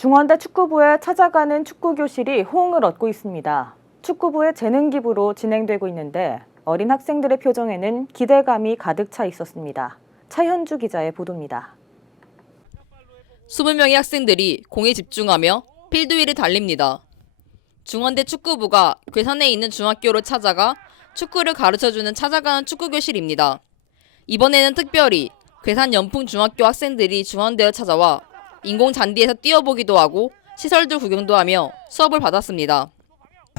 중원대 축구부에 찾아가는 축구 교실이 호응을 얻고 있습니다. 축구부의 재능 기부로 진행되고 있는데 어린 학생들의 표정에는 기대감이 가득 차 있었습니다. 차현주 기자의 보도입니다. 20명의 학생들이 공에 집중하며 필드 위를 달립니다. 중원대 축구부가 괴산에 있는 중학교를 찾아가 축구를 가르쳐주는 찾아가는 축구교실입니다. 이번에는 특별히 괴산 연풍 중학교 학생들이 중원대를 찾아와 인공 잔디에서 뛰어보기도 하고 시설들 구경도 하며 수업을 받았습니다.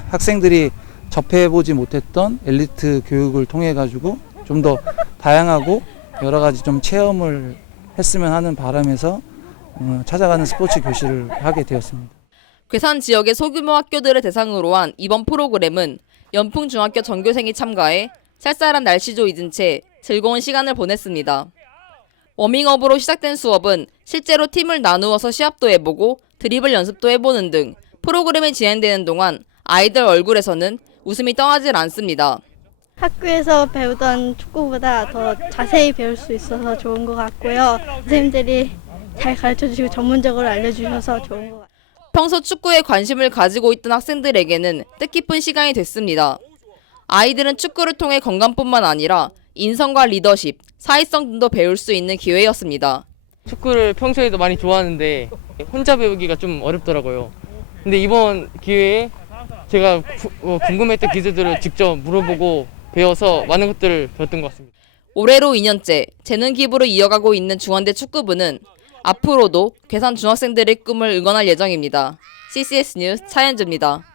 학생들이 접해보지 못했던 엘리트 교육을 통해 가지고 좀 더 다양하고 여러 가지 좀 체험을 했으면 하는 바람에서 어, 찾아가는 스포츠 교실을 하게 되었습니다. 괴산 지역의 소규모 학교들을 대상으로 한 이번 프로그램은 연풍 중학교 전교생이 참가해 쌀쌀한 날씨도 잊은 채 즐거운 시간을 보냈습니다. 워밍업으로 시작된 수업은 실제로 팀을 나누어서 시합도 해보고 드리블 연습도 해보는 등 프로그램이 진행되는 동안 아이들 얼굴에서는 웃음이 떠나질 않습니다. 학교에서 배우던 축구보다 더 자세히 배울 수 있어서 좋은 것 같고요. 선생님들이 잘 가르쳐 주시고 전문적으로 알려주셔서 좋은 것 같아요. 평소 축구에 관심을 가지고 있던 학생들에게는 뜻깊은 시간이 됐습니다. 아이들은 축구를 통해 건강뿐만 아니라 인성과 리더십, 사회성 등도 배울 수 있는 기회였습니다. 축구를 평소에도 많이 좋아하는데 혼자 배우기가 좀 어렵더라고요. 근데 이번 기회에 제가 구- 어, 궁금했던 기술들을 직접 물어보고 배워서 많은 것들을 배웠던 것 같습니다. 올해로 2년째 재능 기부를 이어가고 있는 중원대 축구부는 앞으로도 괴산 중학생들의 꿈을 응원할 예정입니다. CCS 뉴스 차현주입니다.